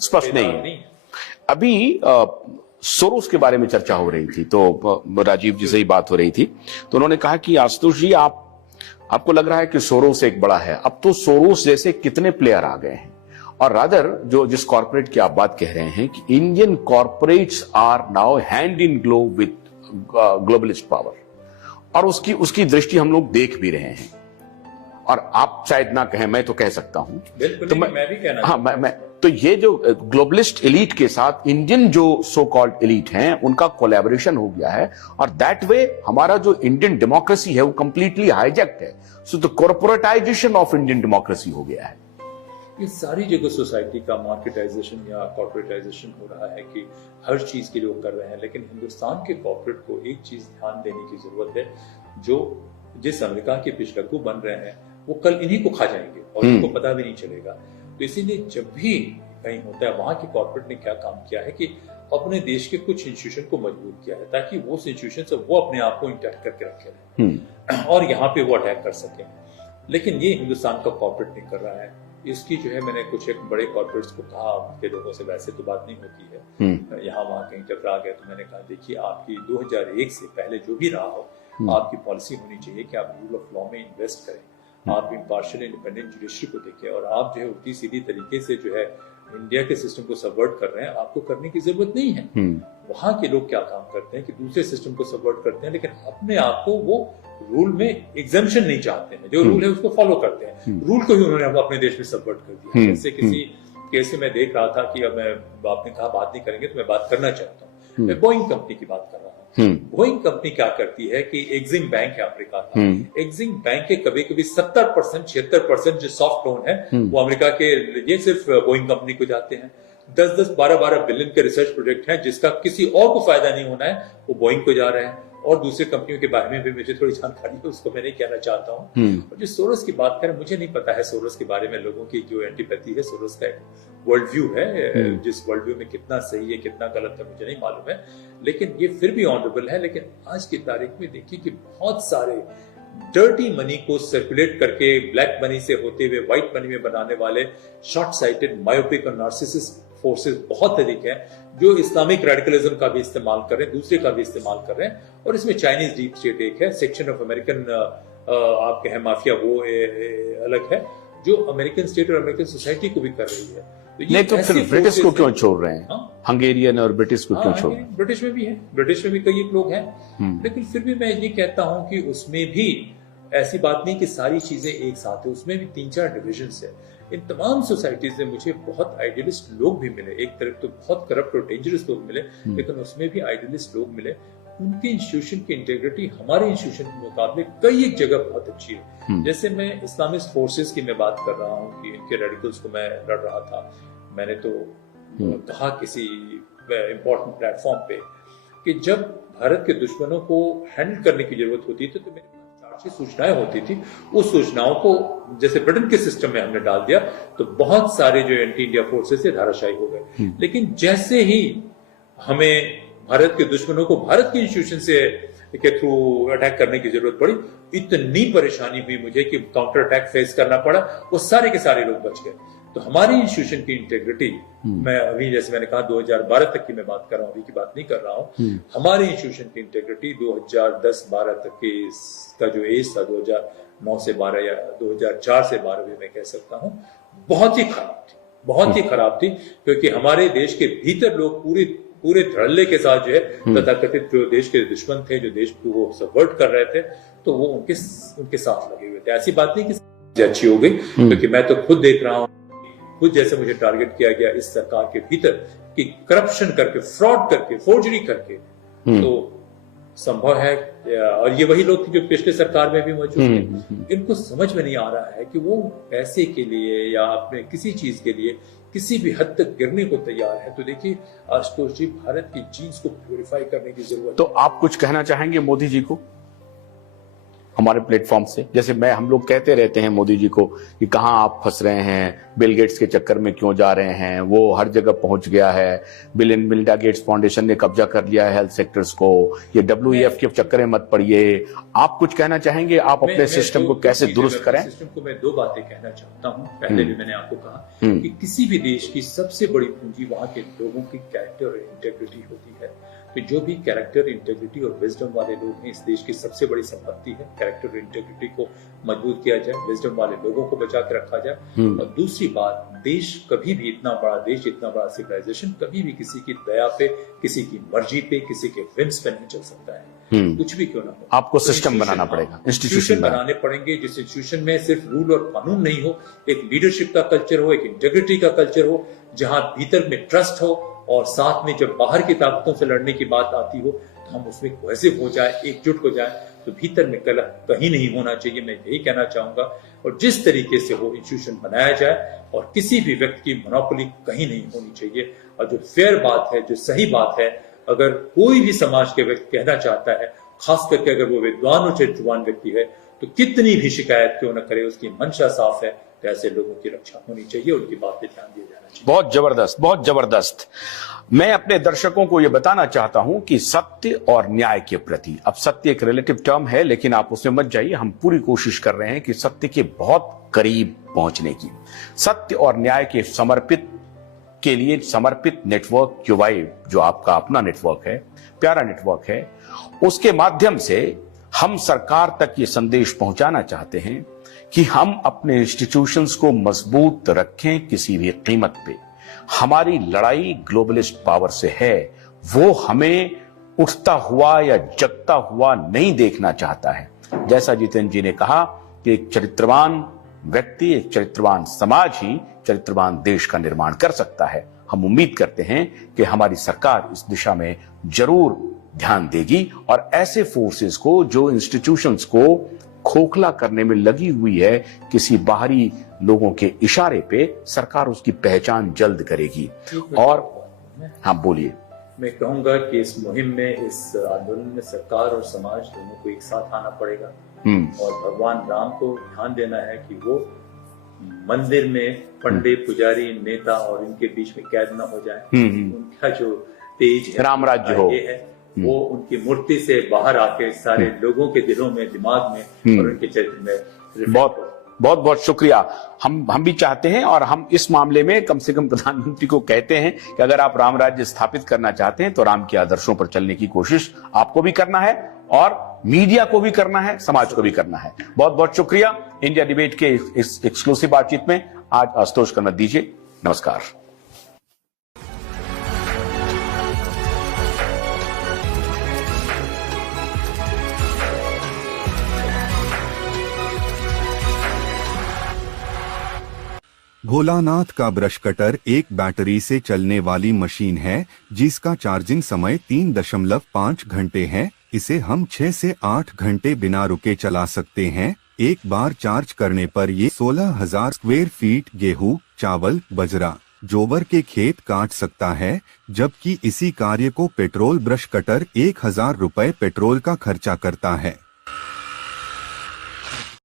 स्पष्ट नहीं है। अभी सोरोस के बारे में चर्चा हो रही थी, तो राजीव जी से ही बात हो रही थी, तो उन्होंने कहा कि आशुतोष जी आपको लग रहा है कि सोरोस एक बड़ा है, अब तो सोरोस जैसे कितने प्लेयर आ गए हैं, और रादर जिस कॉर्पोरेट की आप बात कह रहे हैं कि Indian corporates are now hand in glove with globalist power, और उसकी दृष्टि हम लोग देख भी रहे हैं, और आप शायद ना कहें, मैं तो कह सकता हूं। तो मैं भी कहना, हाँ, मैं तो ये जो ग्लोबलिस्ट एलीट के साथ इंडियन जो सो कॉल्ड एलीट हैं, उनका कोलैबोरेशन हो गया है, और दैट वे हमारा जो इंडियन डेमोक्रेसी है वो कंप्लीटली हाईजैक्ट है। So the corporatisation of Indian democracy हो गया है। ये सारी जगह सोसाइटी का मार्केटाइजेशन या कॉर्पोरेटाइजेशन हो रहा है कि हर चीज के लिए वो कर रहे हैं, लेकिन हिंदुस्तान के कॉर्पोरेट को एक चीज ध्यान देने की जरूरत है, जो जिस अमेरिका के पिछलग्गू बन रहे हैं वो कल इन्हीं को खा जाएंगे और इनको पता भी नहीं चलेगा। तो इसीलिए जब भी कहीं होता है, वहां के कॉर्पोरेट ने क्या काम किया है कि अपने देश के कुछ इंस्टीट्यूशन को मजबूत किया है, ताकि वो इंस्टीट्यूशन से वो अपने आप को इंटैक्ट करके रखे और यहाँ पे वो अटैक कर सके। लेकिन ये हिंदुस्तान का कॉर्पोरेट नहीं कर रहा है। इसकी जो है, मैंने कुछ एक बड़े कॉर्पोरेट्स को कहा, उनके लोगों से वैसे तो बात नहीं होती है, यहाँ वहाँ कहीं टकरा गया, तो मैंने कहा देखिए, आपकी 2001 से पहले जो भी रहा हो, आपकी पॉलिसी होनी चाहिए कि आप रूल ऑफ लॉ में इन्वेस्ट करें, आप इम्पार्शियल इंडिपेंडेंट जुडिशरी को देखें, और आप जो है उल्टी सीधी तरीके से जो है इंडिया के सिस्टम को सबवर्ट कर रहे हैं, आपको करने की जरूरत नहीं है। वहां के लोग क्या काम करते हैं कि दूसरे सिस्टम को सबवर्ट करते हैं, लेकिन अपने आप को वो रूल में एग्जेम्पशन नहीं चाहते हैं, जो रूल है उसको फॉलो करते हैं। रूल को ही उन्होंने अपने देश में सबवर्ट कर दिया। जैसे किसी केस में मैं देख रहा था कि अब आपने कहा बात नहीं करेंगे, तो मैं बात करना चाहता हूँ। मैं बोइंग कंपनी की बात कर रहा हूँ। बोइंग कंपनी क्या करती है कि एक्सिम बैंक है अमेरिका का, एक्सिम बैंक के कभी कभी 70% 76% जो सॉफ्ट लोन है वो अमेरिका के ये सिर्फ बोइंग कंपनी को जाते हैं। 10-10, 12-12 बिलियन के रिसर्च प्रोजेक्ट हैं जिसका किसी और को फायदा नहीं होना है, वो बोइंग को जा रहे हैं। और दूसरे कंपनियों के बारे में भी मुझे थोड़ी जानकारी है, उसको मैं नहीं कहना चाहता हूँ। और जो सोरोस की बात करें, मुझे नहीं पता है सोरोस के बारे में लोगों की जो एंटीपैथी है। सोरोस का एक वर्ल्ड व्यू है, जिस वर्ल्ड व्यू में कितना सही है कितना गलत है मुझे नहीं मालूम है, लेकिन ये फिर भी ऑनरेबल है। लेकिन आज की तारीख में देखिए कि बहुत सारे डर्टी मनी को सर्कुलेट करके ब्लैक मनी से होते हुए व्हाइट मनी में बनाने वाले शॉर्ट साइटेड, मायोपिक और नार्सिसिस्ट फोर्सेस बहुत अधिक हैं, जो इस्लामिक रेडिकलिज्म का भी इस्तेमाल कर रहे हैं, दूसरे का भी इस्तेमाल कर रहे हैं। और इसमें चाइनीज डीप स्टेट एक है, सेक्शन ऑफ अमेरिकन आप कहें माफिया, वो अलग है, जो अमेरिकन स्टेट और अमेरिकन सोसाइटी को भी कर रही है। तो नहीं, तो फिर ब्रिटिश को क्यों छोड़ रहे हैं? हंगेरियन और ब्रिटिश को क्यों छोड़ रहे हैं? ब्रिटिश में भी है, ब्रिटिश में भी कई लोग हैं, लेकिन फिर भी मैं ये कहता हूं कि उसमें भी ऐसी बात नहीं कि सारी चीजें एक साथ है, उसमें भी 3-4 डिविजन्स है। इन तमाम सोसाइटीज में मुझे बहुत आइडियलिस्ट लोग भी मिले। एक तरफ तो बहुत करप्ट और डेंजरस लोग मिले, लेकिन उसमें भी आइडियलिस्ट लोग मिले। उनके इंस्टीट्यूशन की इंटेग्रिटी हमारे इंस्टीट्यूशन के मुकाबले कई एक जगह बहुत अच्छी है। जैसे मैं इस्लामिस्ट फोर्सेस की मैं बात कर रहा हूँ कि इनके रेडिकल्स को मैं लड़ रहा था, मैंने तो कहा किसी इंपॉर्टेंट प्लेटफॉर्म पे कि जब भारत के दुश्मनों को हैंडल करने की जरूरत होती थी तो मेरे पास 4-6 सूचनाएं होती थी। उस सूचनाओं को जैसे ब्रिटेन के सिस्टम में हमने डाल दिया तो बहुत सारे जो एंटी इंडिया फोर्सेस थे धाराशायी हो गए। लेकिन जैसे ही हमें भारत के दुश्मनों को भारत के इंस्टीट्यूशन से के थ्रू अटैक करने की जरूरत पड़ी, इतनी परेशानी हुई मुझे कि काउंटर अटैक फेस करना पड़ा, वो सारे के सारे लोग बच गए। तो हमारी इंस्टीट्यूशन की इंटेग्रिटी, मैं अभी जैसे मैंने कहा 2012 तक की मैं बात कर रहा हूँ, अभी की बात नहीं कर रहा हूँ। हमारी इंस्टीट्यूशन की इंटेग्रिटी 2010-12 तक की का जो एज था, 2009 से 12 या 2004 से 12 भी मैं कह सकता हूँ, बहुत ही खराब थी, बहुत ही खराब थी। क्योंकि हमारे देश के भीतर लोग पूरे धड़ल्ले के साथ जो है तथाकथित जो देश के दुश्मन थे, जो देश को वो सबवर्ट कर रहे थे, तो वो उनके साथ लगे हुए थे। ऐसी बात नहीं कि अच्छी हो गई, क्योंकि मैं तो खुद देख रहा हूँ, खुद जैसे मुझे टारगेट किया गया इस सरकार के भीतर कि करप्शन करके, फ्रॉड करके, फोर्जरी करके, तो संभव है। और ये वही लोग थे जो पिछले सरकार में भी मौजूद थे। इनको समझ में नहीं आ रहा है कि वो पैसे के लिए या अपने किसी चीज के लिए किसी भी हद तक गिरने को तैयार है। तो देखिए आशुतोष जी, भारत की जीन्स को प्यूरिफाई करने की जरूरत है। तो आप कुछ कहना चाहेंगे मोदी जी को हमारे प्लेटफॉर्म से। जैसे हम लोग कहते रहते हैं मोदी जी को कि कहां आप फंस रहे हैं, बिल गेट्स के चक्कर में क्यों जा रहे हैं, वो हर जगह पहुंच गया है, bill and Melinda Gates foundation ने कब्जा कर लिया है हेल्थ सेक्टर्स को, ये WEF के चक्कर में मत पड़िए। आप कुछ कहना चाहेंगे, आप अपने सिस्टम को कैसे दुरुस्त करें? सिस्टम को मैं दो बातें कहना चाहता हूं। पहले भी मैंने आपको कहा कि किसी भी देश की सबसे बड़ी पूंजी वहां के लोगों की कैरेक्टर और इंटेग्रिटी होती है। तो जो भी कैरेक्टर, इंटेग्रिटी और विजडम वाले लोग हैं, इस देश की सबसे बड़ी संपत्ति है। कैरेक्टर और इंटेग्रिटी को मजबूत किया जाए, विजडम वाले लोगों को बचा के रखा जाए। और दूसरी बात, देश कभी भी, इतना बड़ा देश, इतना बड़ा सिविलाइजेशन कभी भी किसी की दया पे, किसी की मर्जी पे, किसी के विम्स पे नहीं चल सकता है, कुछ भी क्यों ना हो। आपको सिस्टम बनाना पड़ेगा, इंस्टीट्यूशन बनाने पड़ेंगे, जिस इंस्टीट्यूशन में सिर्फ रूल और कानून नहीं हो, एक लीडरशिप का कल्चर हो, एक इंटेग्रिटी का कल्चर हो, जहां भीतर में ट्रस्ट हो, और साथ में जब बाहर की ताकतों से लड़ने की बात आती हो तो हम उसमें कोहेसिव हो जाए, एकजुट हो जाए। तो भीतर में कलह कहीं नहीं होना चाहिए, मैं यही कहना चाहूंगा। और जिस तरीके से वो इंस्टीट्यूशन बनाया जाए, और किसी भी व्यक्ति की मोनोपोली कहीं नहीं होनी चाहिए। और जो फेयर बात है, जो सही बात है, अगर कोई भी समाज के व्यक्ति कहना चाहता है, खास करके अगर वो विद्वान और चरित्रवान व्यक्ति है, तो कितनी भी शिकायत क्यों न करे, उसकी मंशा साफ है, तो ऐसे लोगों की रक्षा होनी चाहिए, उनकी बात पे ध्यान दिया जाना चाहिए। बहुत जबरदस्त, बहुत जबरदस्त। मैं अपने दर्शकों को यह बताना चाहता हूं कि सत्य और न्याय के प्रति, अब सत्य एक रिलेटिव टर्म है, लेकिन आप उसमें मत जाइए, हम पूरी कोशिश कर रहे हैं कि सत्य के बहुत करीब पहुंचने की। सत्य और न्याय के लिए समर्पित नेटवर्क युवाई, जो आपका अपना नेटवर्क है, प्यारा नेटवर्क है, उसके माध्यम से हम सरकार तक ये संदेश पहुंचाना चाहते हैं कि हम अपने इंस्टीट्यूशंस को मजबूत रखें किसी भी कीमत पे। हमारी लड़ाई ग्लोबलिस्ट पावर से है, वो हमें उठता हुआ या जगता हुआ नहीं देखना चाहता है। जैसा जितेंद्र जी ने कहा कि एक चरित्रवान व्यक्ति, एक चरित्रवान समाज ही चरित्रवान देश का निर्माण कर सकता है। हम उम्मीद करते हैं कि हमारी सरकार इस दिशा में जरूर ध्यान देगी और ऐसे फोर्सेस को, जो इंस्टीट्यूशंस को खोखला करने में लगी हुई है किसी बाहरी लोगों के इशारे पे, सरकार उसकी पहचान जल्द करेगी। और हाँ बोलिए। मैं कहूंगा कि इस मुहिम में, इस आंदोलन में सरकार और समाज दोनों को एक साथ आना पड़ेगा। और भगवान राम को ध्यान देना है कि वो मंदिर में पंडित, पुजारी, नेता और इनके बीच में कैद न हो जाए। उनका जो तेज है, राम राज्य हो, ये है, वो उनकी मूर्ति से बाहर आके सारे लोगों के दिलों में, दिमाग में और उनके चरित्र में। बहुत बहुत बहुत शुक्रिया। हम भी चाहते हैं, और हम इस मामले में कम से कम प्रधानमंत्री को कहते हैं कि अगर आप राम राज्य स्थापित करना चाहते हैं तो राम के आदर्शों पर चलने की कोशिश आपको भी करना है, और मीडिया को भी करना है, समाज को भी करना है। बहुत बहुत शुक्रिया। इंडिया डिबेट के इस एक्सक्लूसिव बातचीत में आज आशुतोष को मत दीजिए। नमस्कार। भोलानाथ का ब्रश कटर एक बैटरी से चलने वाली मशीन है जिसका चार्जिंग समय 3.5 घंटे है। इसे हम 6 से 8 घंटे बिना रुके चला सकते हैं। एक बार चार्ज करने पर ये 16,000 स्क्वायर फीट गेहूं, चावल, बजरा, जोवर के खेत काट सकता है, जबकि इसी कार्य को पेट्रोल ब्रश कटर 1,000 रुपए पेट्रोल का खर्चा करता है।